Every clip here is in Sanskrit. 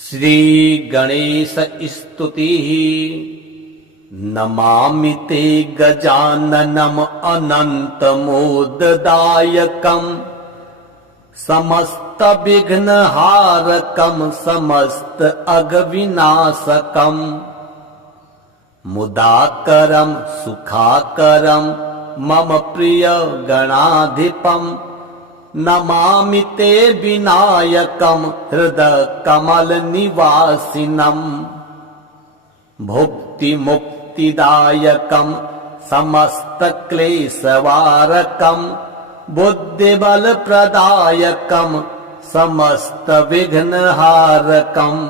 श्री गणेश स्तुतिः। नमामि ते गजाननम् अनन्तमोददायकम् समस्त विघ्नहारकम् समस्त अघविनाशकम् मुदाकरम् सुखाकरम् मम प्रिय गणाधिपम् नमामि ते विनायकम् हृदय कमल निवासिनम् भुक्ति मुक्तिदायकम् समस्त क्लेशवारकम् बुद्धिबल प्रदायकम् समस्त विघ्नहारकम्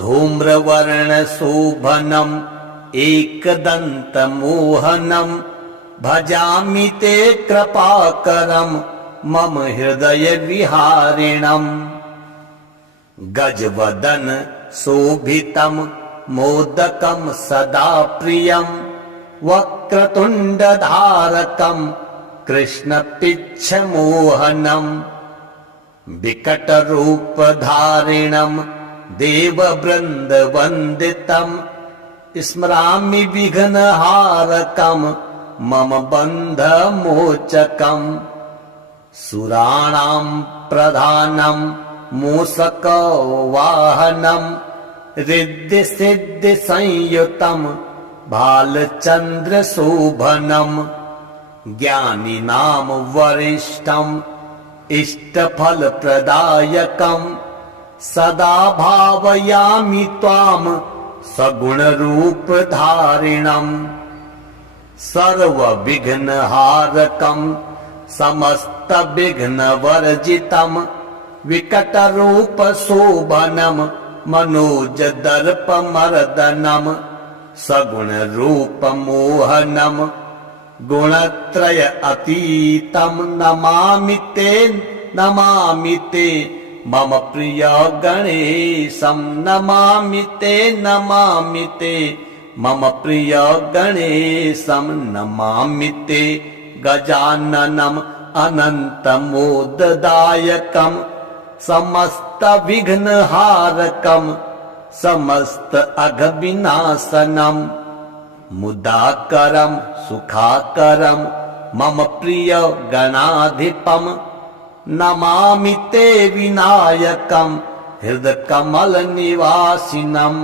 धूम्रवर्ण शोभनम् एकदन्तमोहनम् भजामि ते कृपाकरम् मम हृदय विहारिणम् गजवदन शोभितम् मोदकम् सदा प्रियम् वक्रतुण्डधारकम् कृष्णपिच्छमोहनम् विकटरूपधारिणम् देववृन्दवन्दितम् स्मरामि विघ्नहारकम् मम बन्धमोचकम् सुराणाम् प्रधानम् मूषकवाहनम् रिद्धिसिद्धिसंयुतम् भालचन्द्रशोभनम् ज्ञानिनाम् वरिष्ठम् इष्टफलप्रदायकम् सदा भावयामि त्वाम् सगुणरूपधारिणम् सर्वविघ्नहारकम् समस्त विघ्नवर्जितम् विकटरूपशोभनम् मनोजदर्पमर्दनम् सगुणरूपमोहनम् गुणत्रय अतीतम् नमामि ते मम प्रिय गणेशम् नमामि ते मम प्रिय गणेशम् नमामि ते गजाननम् अनन्तमोददायकम् समस्त विघ्नहारकम् समस्त अघविनाशनम् मुदाकरम् सुखाकरम् मम प्रिय गणाधिपम् नमामि ते विनायकम् हृदय कमल निवासिनम्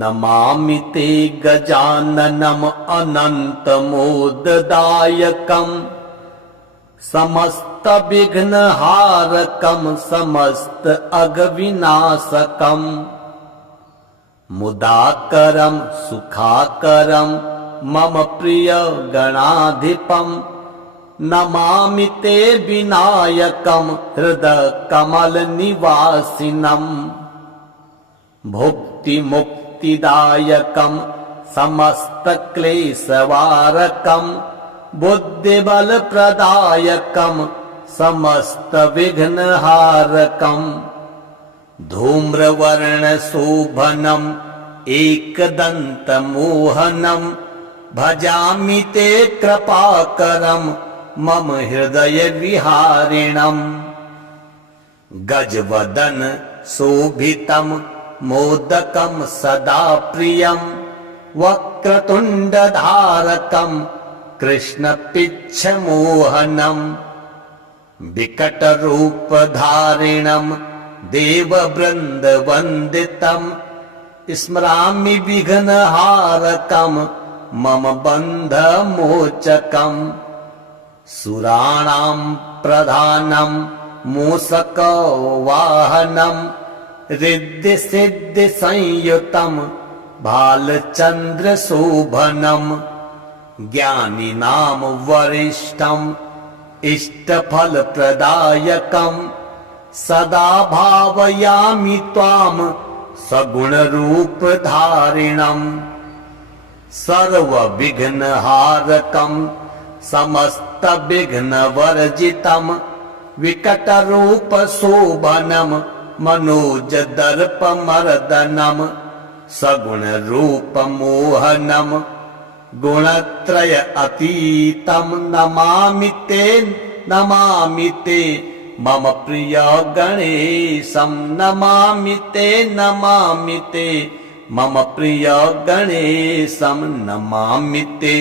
नमामि ते गजाननम् अनन्तमोददायकम् समस्त विघ्नहारकम् समस्त अघविनाशकम् मुदाकरम् सुखाकरम् मम प्रिय गणाधिपम् नमामि ते विनायकम् हृदय कमल निवासिनम् भुक्ति मुक्तिदायकम् समस्त क्लेशवारकम् बुद्धिबल प्रदायकम् समस्त विघ्नहारकम् धूम्रवर्ण शोभनम् एकदन्तमोहनम् भजामि ते कृपाकरम् मम हृदय विहारिणम् गजवदन शोभितम् मोदकम् सदा प्रियम् वक्रतुण्डधारकम् कृष्णपिच्छमोहनम् विकटरूपधारिणम् देववृन्दवन्दितम् स्मरामि विघ्नहारकम् मम बन्धमोचकम् सुराणाम् प्रधानम् मूषकवाहनम् रिद्धिसिद्धिसंयुतम् भालचन्द्रशोभनम् ज्ञानिनाम् वरिष्ठम् इष्टफलप्रदायकम् सदा भावयामि त्वाम् सगुणरूपधारिणम् सर्वविघ्नहारकम् समस्त विघ्नवर्जितम् विकटरूपशोभनम् मनोजदर्पमर्दनम् सगुणरूपमोहनम् गुणत्रय अतीतम् नमामि ते मम प्रिय गणेशं नमामि ते मम प्रिय गणेशं नमामि ते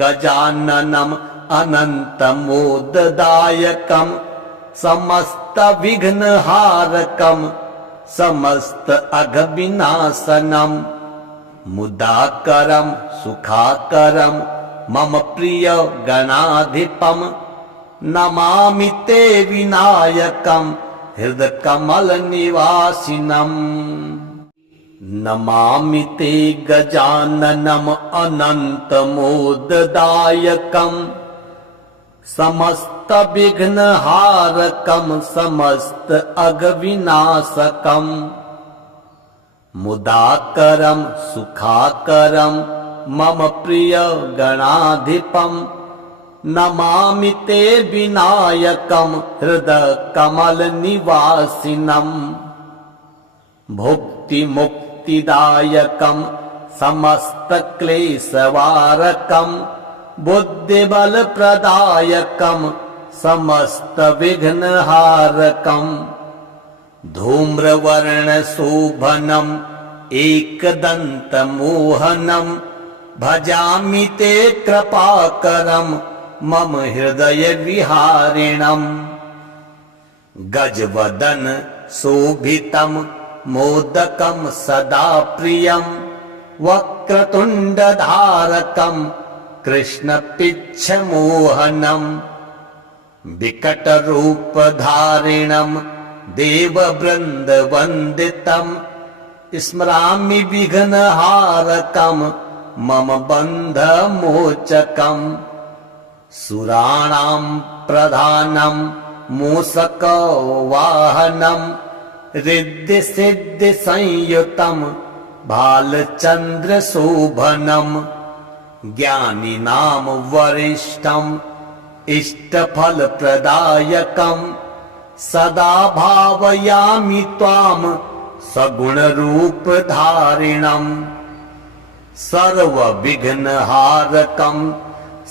गजाननम् अनन्तमोददायकम् समस्तविघ्नहारकम् समस्त अघविनाशनम् मुदाकरम् सुखाकरम् मम प्रिय गणाधिपम् नमामि ते विनायकम् हृदकमलनिवासिनम् नमामि ते गजाननम् अनन्तमोददायकम् समस्त विघ्नहारकम् समस्त अघविनाशकम् मुदाकरम् सुखाकरम् मम प्रिय गणाधिपम् नमामि ते विनायकम् हृदकमलनिवासिनम् भुक्तिमुक्तिदायकम् समस्तक्लेशवारकम् बुद्धिबलप्रदायकम् समस्तविघ्नहारकम् धूम्रवर्णशोभनम् एकदन्तमोहनम् भजामि ते कृपाकरम् मम हृदयविहारिणम् गजवदन शोभितम् मोदकम् सदा प्रियम् वक्रतुण्डधारकम् कृष्णपिच्छमोहनम् विकटरूपधारिणम् देववृन्दवन्दितम् स्मरामि विघ्नहारकम् मम बन्धमोचकम् सुराणाम् प्रधानम् मूषकवाहनम् रिद्धिसिद्धिसंयुतम् भालचन्द्रशोभनम् ज्ञानिनां वरिष्ठम् इष्टफलप्रदायकम् सदा भावयामि त्वाम् सगुणरूपधारिणम् सर्वविघ्नहारकम्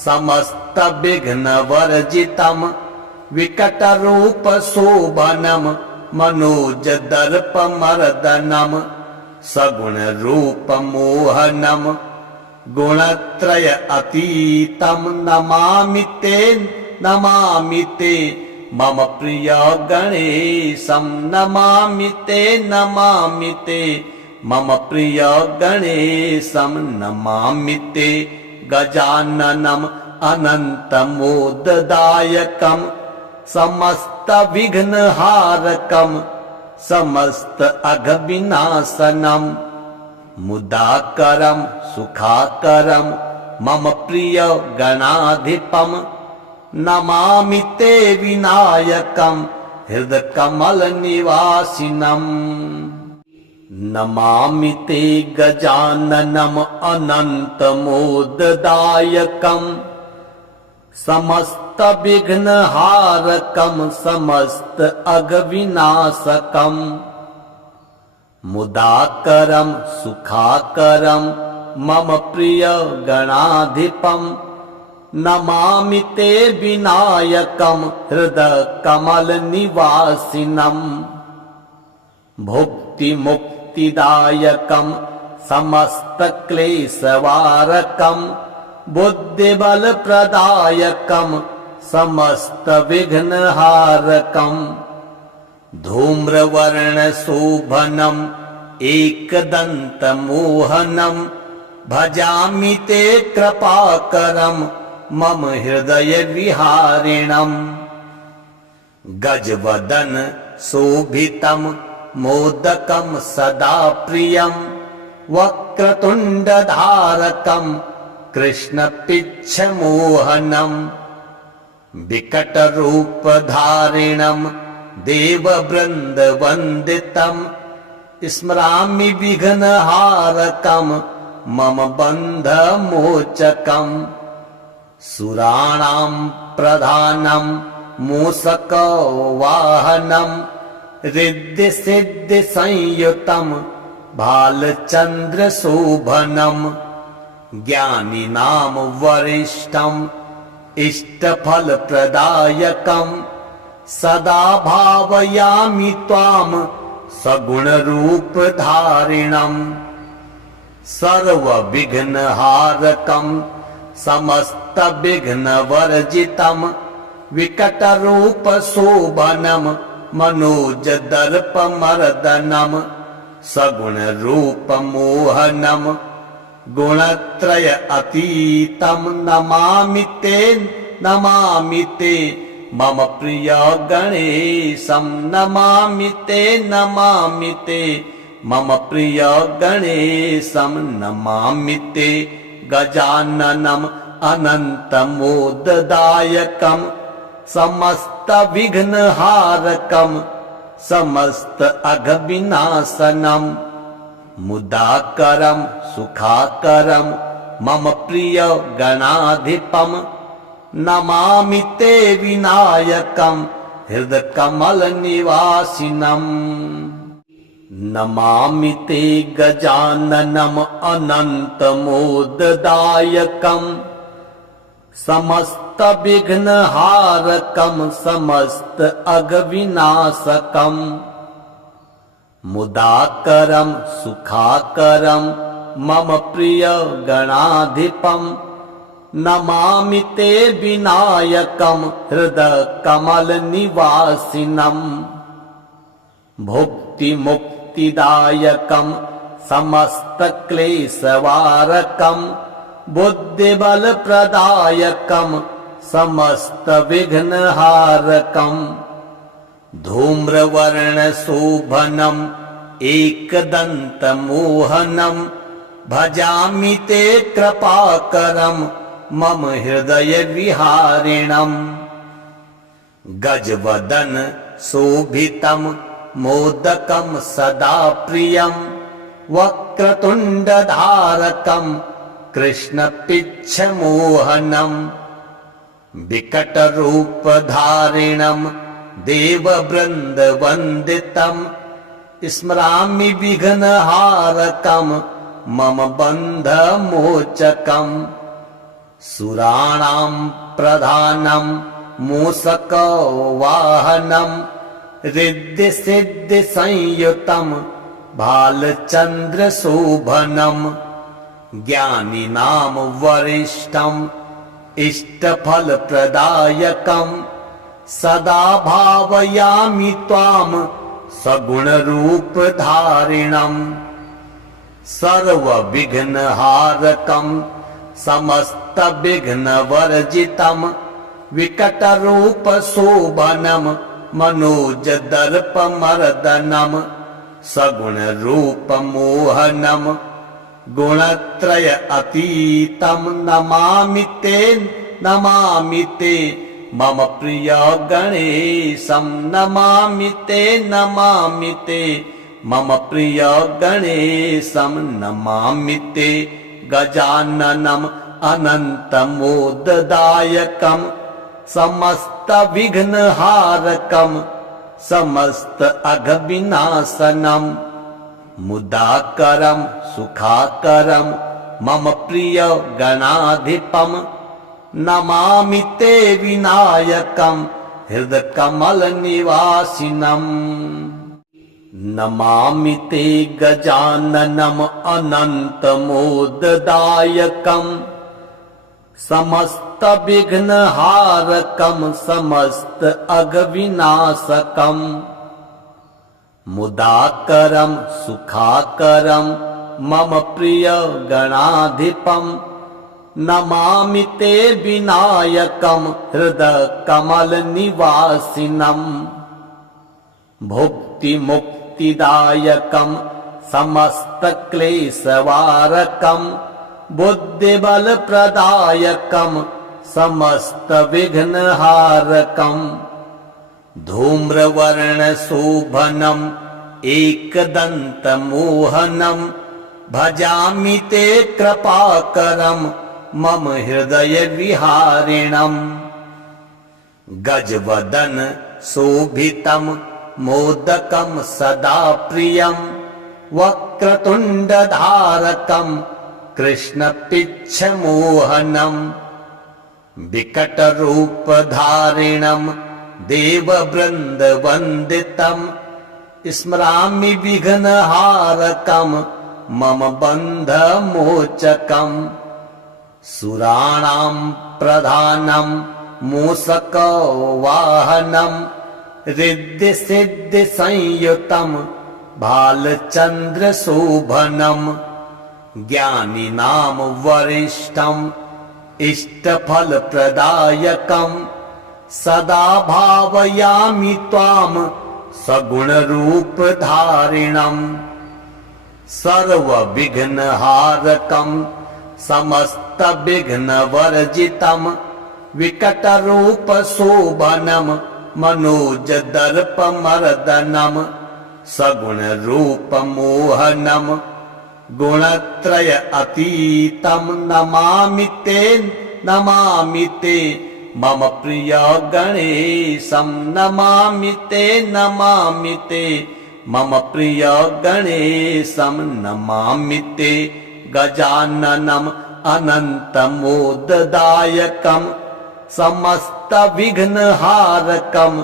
समस्तविघ्नवर्जितम् विकटरूपशोभनम् मनोजदर्पमर्दनम् सगुणरूपमोहनम् गुणत्रय अतीतम् नमामि ते मम प्रिय गणेशं नमामि ते मम प्रिय गणेशं नमामि ते गजाननम् अनन्तमोददायकम् समस्त विघ्नहारकम् समस्त अघविनाशनम् मुदाकरम् सुखाकरम् मम प्रिय गणाधिपम् नमामि ते विनायकम् हृदकमलनिवासिनम् नमामि ते गजाननम् अनन्तमोददायकम् समस्त विघ्नहारकम् समस्त अघविनाशकम् मुदाकरम् सुखाकरम् मम प्रिय गणाधिपम् नमामि ते विनायकम् हृदकमलनिवासिनम् भुक्तिमुक्तिदायकम् समस्तक्लेशवारकम् बुद्धिबलप्रदायकम् समस्तविघ्नहारकम् धूम्रवर्णशोभनम् एकदन्तमोहनम् भजामि ते कृपाकरम् मम हृदयविहारिणम् गजवदन शोभितम् मोदकम् सदा प्रियम् वक्रतुण्डधारकम् कृष्णपिच्छमोहनम् विकटरूपधारिणम् देववृन्दवन्दितम् स्मरामि विघ्नहारकम् मम बन्धमोचकम् सुराणाम् प्रधानम् मूषकवाहनम् रिद्धिसिद्धिसंयुतम् भालचन्द्रशोभनम् ज्ञानिनां वरिष्ठम् इष्टफलप्रदायकम् सदा भावयामि त्वां सगुणरूपधारिणम् सर्वविघ्नहारकं समस्तविघ्नवर्जितं विकटरूपशोभनं मनोजदर्पमर्दनं सगुणरूपमोहनं गुणत्रय अतीतं नमामि ते मम प्रिय गणेशं नमामि ते मम प्रिय गणेशं नमामि ते गजाननम् अनन्तमोददायकं समस्तविघ्नहारकं समस्त अघविनाशनं मुदाकरं सुखाकरं मम प्रिय गणाधिपं नमामि ते विनायकं हृदकमलनिवासिनम् नमामि ते गजाननम् अनन्तमोददायकं समस्तविघ्नहारकं समस्त अघविनाशकं मुदाकरं सुखाकरं मम प्रिय गणाधिपं नमामि ते विनायकं हृदकमलनिवासिनम् भुक्तिमुक्तिदायकं समस्तक्लेशवारकं बुद्धिबलप्रदायकं समस्तविघ्नहारकं धूम्रवर्णशोभनम् एकदन्तमोहनं भजामि ते कृपाकरं मम हृदयविहारिणम् गजवदन शोभितं मोदकं सदा प्रियं वक्रतुण्डधारकं कृष्णपिच्छमोहनं विकटरूपधारिणं देववृन्दवन्दितं स्मरामि विघ्नहारकं मम बन्धमोचकं सुराणां प्रधानं मूषकवाहनं रिद्धिसिद्धिसंयुतं भालचन्द्रशोभनं ज्ञानिनां वरिष्ठम् इष्टफलप्रदायकं सदा भावयामि त्वां सगुणरूपधारिणम् सर्वविघ्नहारकं समस्तविघ्नवर्जितं विकटरूपशोभनं मनोजदर्पमर्दनं सगुणरूपमोहनं गुणत्रय अतीतं नमामि ते मम प्रिय गणेशं नमामि ते मम प्रिय गणेशं नमामि ते गजाननम् अनन्तमोददायकं समस्तविघ्नहारकं समस्त अघविनाशनं मुदाकरं सुखाकरं मम प्रिय गणाधिपं नमामि ते विनायकं हृदकमलनिवासिनम् नमामि ते गजाननम् अनन्तमोददायकं समस्तविघ्नहारकं समस्त अघविनाशकं मुदाकरं सुखाकरं मम प्रिय गणाधिपं नमामि ते विनायकं हृदकमलनिवासिनम् भुक्तिमुक्तिदायकं समस्तक्लेशवारकं बुद्धिबलप्रदायकं समस्तविघ्नहारकं धूम्रवर्णशोभनम् एकदन्तमोहनं भजामि ते कृपाकरं मम हृदयविहारिणम् गजवदन शोभितं मोदकं सदा प्रियं वक्रतुण्डधारकं कृष्णपिच्छमोहनं विकटरूपधारिणं देववृन्दवन्दितम् स्मरामि विघ्नहारकम् मम बन्धमोचकम् सुराणां प्रधानं मूषकवाहनम् रिद्धिसिद्धिसंयुतं भालचन्द्रशोभनम् ज्ञानिनां वरिष्ठम् इष्टफलप्रदायकम् सदा भावयामि त्वां सगुणरूपधारिणम् सर्वविघ्नहारकम् समस्तविघ्नवर्जितम् विकटरूपशोभनम् मनोजदर्पमर्दनम् सगुणरूपमोहनम् गुणत्रय अतीतम् नमामि ते मम प्रिय गणेशं नमामि ते मम प्रिय गणेशं नमामि ते गजाननम् अनन्तमोददायकम् समस्त विघ्नहारकम्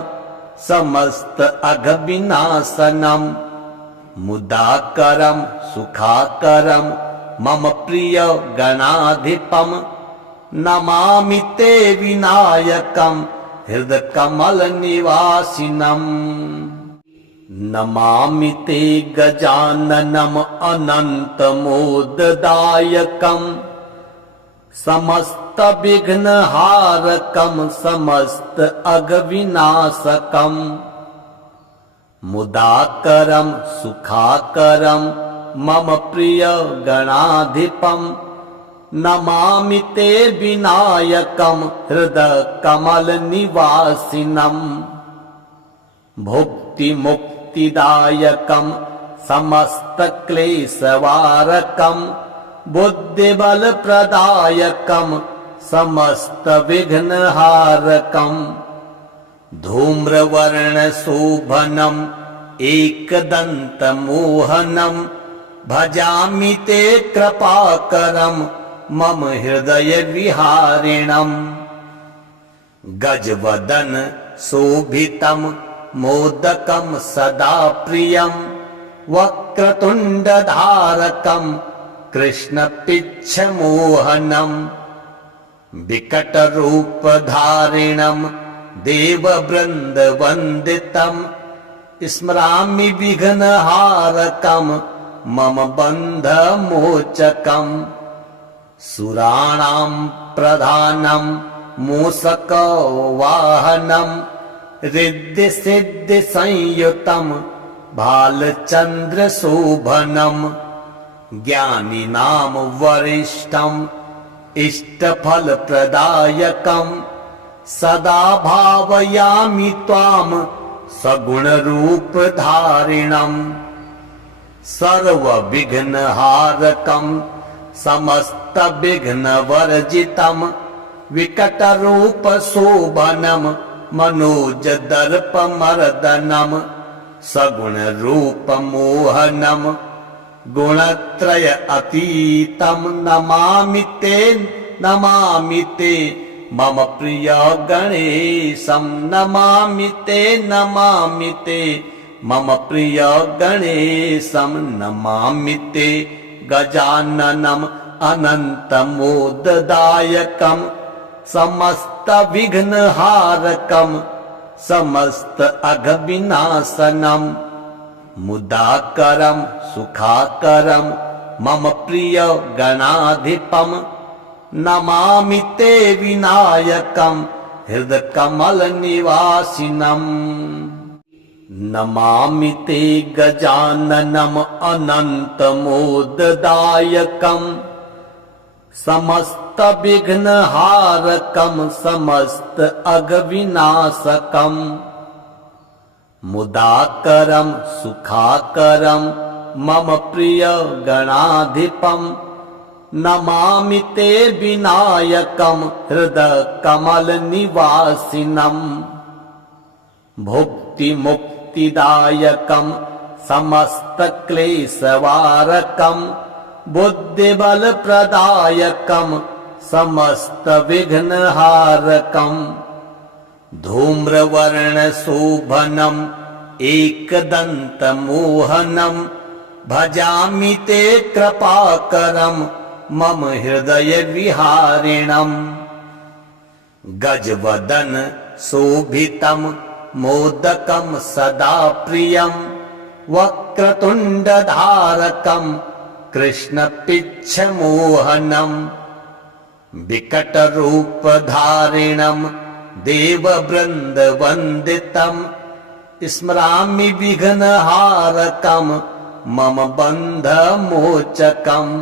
समस्त अघविनाशनम् मुदाकरम् सुखाकरम् मम प्रिय गणाधिपम् नमामि ते विनायकम् हृदकमलनिवासिनम् नमामि ते गजाननम् अनन्तमोददायकम् समस्त विघ्नहारकम् समस्त अघविनाशकम् मुदाकरम् सुखाकरम् मम प्रिय गणाधिपम् नमामि ते विनायकम् हृदकमलनिवासिनम् भुक्तिमुक्तिदायकम् समस्तक्लेशवारकम् बुद्धिबलप्रदायकम् समस्तविघ्नहारकम् धूम्रवर्णशोभनम् एकदन्तमोहनम् भजामि ते कृपाकरम् मम हृदयविहारिणम् गजवदन शोभितम् मोदकम् सदा प्रियम् वक्रतुण्डधारकम् कृष्णपिच्छमोहनम् विकटरूपधारिणम् देववृन्दवन्दितम् स्मरामि विघ्नहारकम् मम बन्धमोचकम् सुराणां प्रधानं मूषकवाहनम् रिद्धिसिद्धिसंयुतं भालचन्द्रशोभनम् ज्ञानिनां वरिष्ठम् इष्टफलप्रदायकम् सदा भावयामि त्वां सगुणरूपधारिणम् सर्वविघ्नहारकम् समस्तविघ्नवर्जितम् विकटरूपशोभनम् मनोजदर्पमर्दनम् सगुणरूपमोहनम् गुणत्रय अतीतम् नमामि ते मम प्रिय गणेशं नमामि ते मम प्रिय गणेशं नमामि ते गजाननम् अनन्तमोददायकम् समस्त विघ्नहारकम् समस्त अघविनाशनम् मुदाकरम् सुखाकरम् मम प्रिय गणाधिपम् नमामि ते विनायकम् हृदकमलनिवासिनम् नमामि ते गजाननम् अनन्तमोददायकम् समस्त विघ्नहारकम् समस्त अघविनाशकम् मुदाकरम् सुखाकरम् मम प्रिय गणाधिपम् नमामि ते विनायकम् हृदकमलनिवासिनम् भुक्तिमुक्तिदायकम् समस्तक्लेशवारकम् बुद्धिबलप्रदायकम् समस्तविघ्नहारकम् धूम्रवर्णशोभनम् एकदन्तमोहनम् भजामि ते कृपाकरम् मम हृदय विहारिणम् गजवदन शोभितम् मोदकम् सदा प्रियम् वक्रतुण्डधारकम् कृष्णपिच्छमोहनम् विकटरूपधारिणम् देववृन्दवन्दितम् स्मरामि विघ्नहारकम् मम बन्धमोचकम्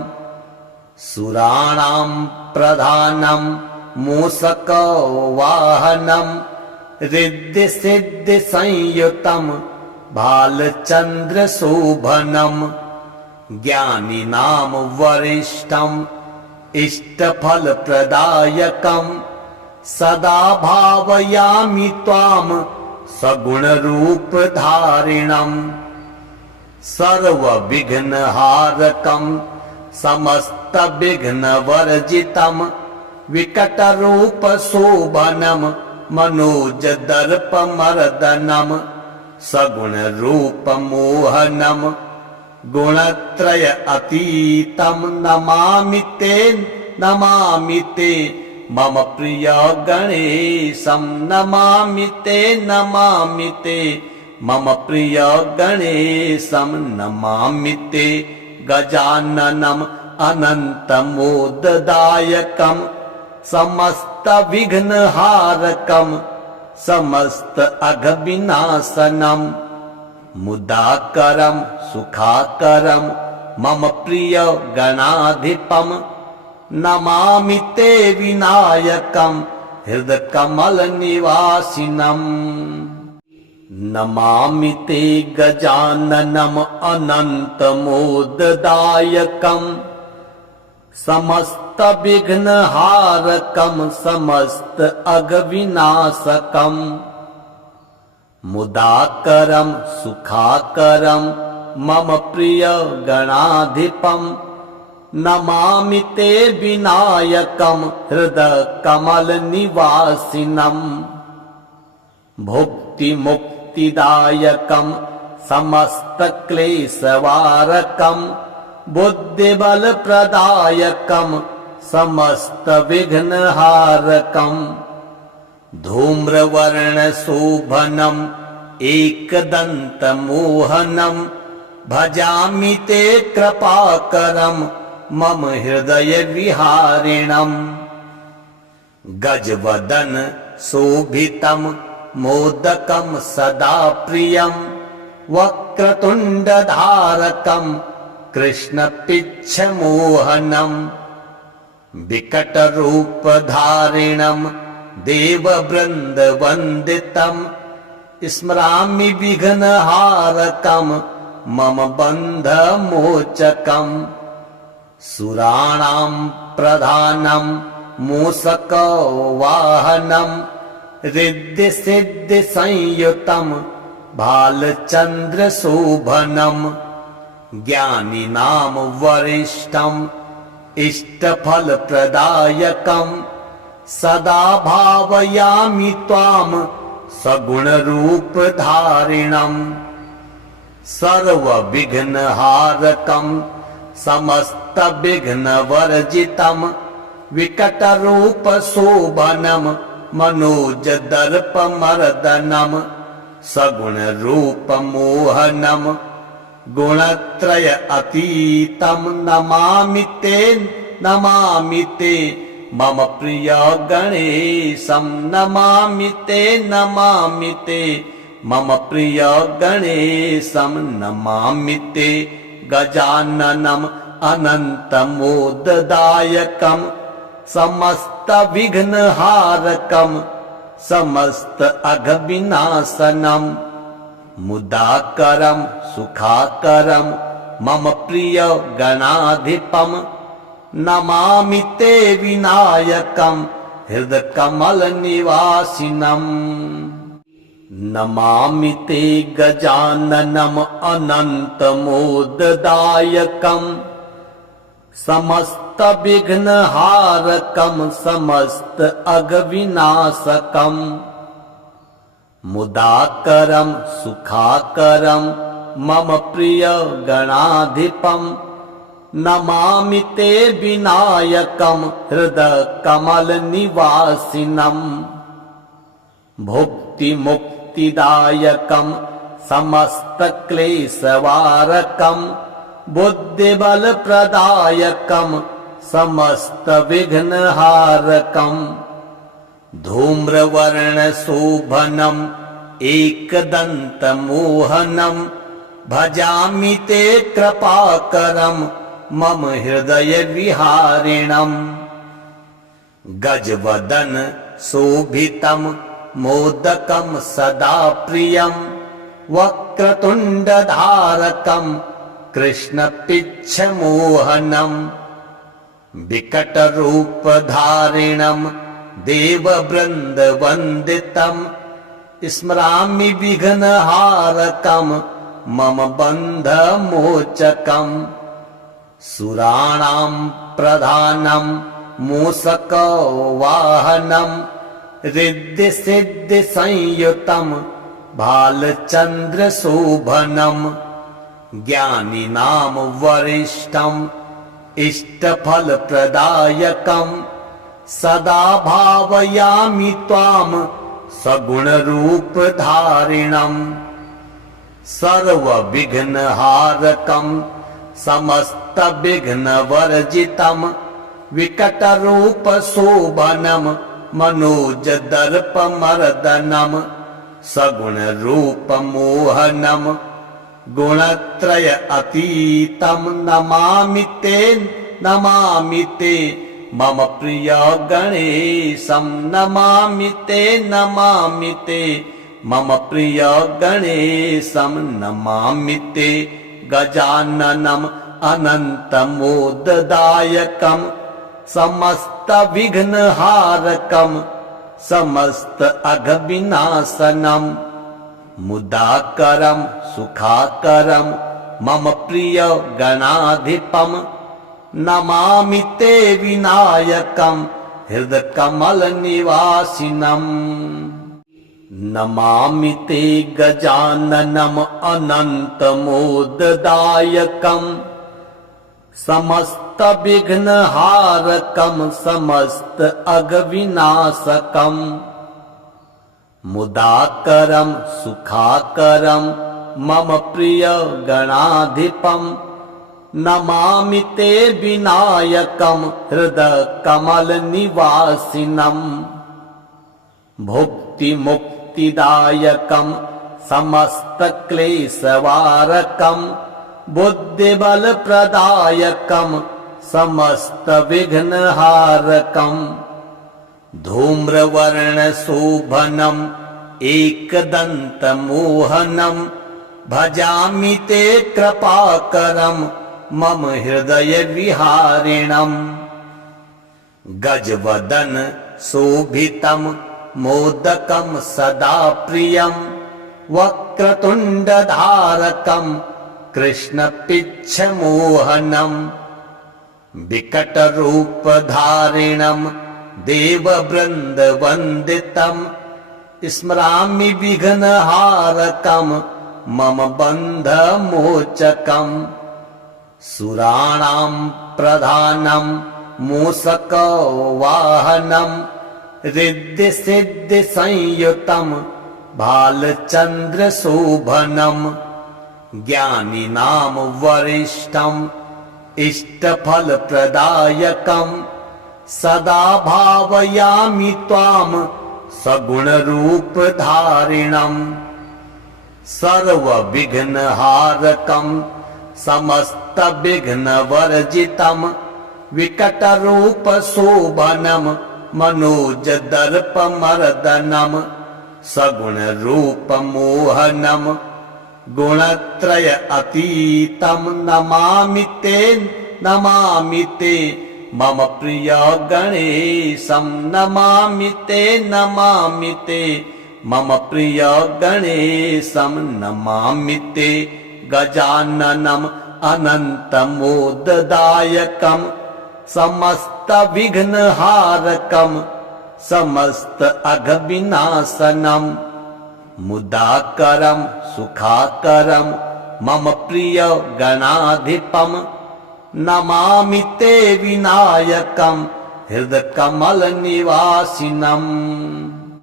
सुराणाम् प्रधानम् मूषकवाहनम् रिद्धिसिद्धिसंयुतम् भालचन्द्रशोभनम् ज्ञानिनां वरिष्ठम् इष्टफलप्रदायकम् सदा भावयामि त्वाम् सगुणरूपधारिणम् सर्वविघ्नहारकम् समस्तविघ्नवर्जितम् विकटरूपशोभनम् मनोजदर्पमर्दनम् सगुणरूपमोहनम् गुणत्रय अतीतम् नमामि ते मम प्रिय गणेशम् नमामि ते मम प्रिय गणेशम् नमामि ते गजाननम् अनन्तमोददायकम् समस्त विघ्नहारकम् समस्त अघविनाशनम् मुदाकरम् सुखाकरम् मम प्रिय गणाधिपम् नमामि ते विनायकम् हृदकमलनिवासिनम् नमामि ते गजाननम् अनन्तमोददायकम् समस्त विघ्नहारकम् समस्त अघविनाशकम् मुदाकरम् सुखाकरम् मम प्रिय गणाधिपम् नमामि ते विनायकम् हृदकमलनिवासिनम् भुक्तिमुक्तिदायकम् समस्तक्लेशवारकम् बुद्धिबलप्रदायकम् समस्तविघ्नहारकम् धूम्रवर्णशोभनम् एकदन्तमोहनम् भजामि ते कृपाकरम् मम हृदय विहारिणम् गजवदन शोभितम् मोदकम् सदा प्रियम् वक्रतुण्डधारकम् कृष्णपिच्छमोहनम् विकटरूपधारिणम् देववृन्दवन्दितम् स्मरामि विघ्नहारकम् मम बन्धमोचकम् सुराणाम् प्रधानम् मूषकवाहनम् रिद्धिसिद्धिसंयुतम् भालचन्द्रशोभनम् ज्ञानिनां वरिष्ठम् इष्टफलप्रदायकम् सदा भावयामि त्वाम् सगुणरूपधारिणम् सर्वविघ्नहारकम् समस्तविघ्नवर्जितम् विकटरूपशोभनम् मनोजदर्पमर्दनम् सगुणरूपमोहनम् गुणत्रय अतीतम् नमामि ते मम प्रिय गणेशम् नमामि ते मम प्रिय गणेशम् नमामि ते गजाननम् अनन्तमोददायकम् समस्त विघ्नहारकम् समस्त अघविनाशनम् मुदाकरम् सुखाकरम् मम प्रिय गणाधिपम् नमामि ते विनायकम् हृदकमलनिवासिनम् नमामि ते गजाननम् अनन्तमोददायकम् समस्त विघ्नहारकम् समस्त अघविनाशकम् मुदाकरं सुखाकरं मम प्रिय गणाधिपम् नमामि ते विनायकं हृदय कमल निवासिनम् भुक्ति मुक्तिदायकं समस्त क्लेशवारकं बुद्धिबल प्रदायकं समस्त विघ्नहारकं धूम्रवर्ण शोभनम् एकदन्तमोहनं भजामि ते कृपाकरं मम हृदय विहारिणम् गजवदन शोभितं मोदकं सदा प्रियं वक्रतुण्डधारकं कृष्णपिच्छमोहनं विकटरूपधारिणं देववृन्दवन्दितं स्मरामि विघ्नहारकं मम बन्धमोचकम् सुराणां प्रधानं मूषकवाहनं रिद्धिसिद्धिसंयुतं भालचन्द्रशोभनं ज्ञानिनां वरिष्ठं इष्टफलप्रदायकं सदा भावयामि त्वां सगुणरूपधारिणं सर्वविघ्नहारकं समस्तविघ्नवर्जितं विकटरूपशोभनं मनोजदर्पमर्दनं सगुणरूपमोहनं गुणत्रय अतीतं नमामि ते मम प्रिय गणेशं नमामि ते मम प्रिय गणेशं नमामि ते गजाननम् अनन्तमोददायकं समस्त विघ्नहारकं समस्त अघविनाशनं मुदाकरं सुखाकरं मम प्रिय गणाधिपम् नमामि ते विनायकं हृदय कमल निवासिनम् नमामि ते गजाननम् अनन्तमोददायकं समस्त विघ्नहारकं समस्त अघविनाशकं मुदाकरं सुखाकरं मम प्रिय गणाधिपम् नमामि ते विनायकं हृदय कमल निवासिनम् भुक्ति मुक्तिदायकं समस्त क्लेशवारकं बुद्धिबल प्रदायकं समस्त विघ्नहारकं धूम्रवर्ण शोभनं एकदन्तमोहनं भजामि ते कृपाकरं मम हृदय विहारिणम् गजवदन शोभितं मोदकं सदा प्रियं वक्रतुण्डधारकं कृष्णपिच्छमोहनं विकटरूपधारिणं देववृन्दवन्दितं स्मरामि विघ्नहारकं मम बन्धमोचकम् सुराणां प्रधानं मूषकवाहनं रिद्धिसिद्धिसंयुतं भालचन्द्रशोभनं ज्ञानिनां वरिष्ठं इष्टफलप्रदायकं सदा भावयामि त्वां सगुणरूपधारिणं सर्वविघ्नहारकं समस्तविघ्नवर्जितं विकटरूपशोभनं मनोजदर्पमर्दनं सगुणरूपमोहनं गुणत्रय अतीतं नमामि ते मम प्रिय गणेशं नमामि ते मम प्रिय गणेशं नमामि ते गजाननम् अनन्तमोददायकं समस्त विघ्नहारकं समस्त अघविनाशनं मुदाकरं सुखाकरं मम प्रिय गणाधिपम् नमामि ते विनायकं हृदकमल निवासिनम्।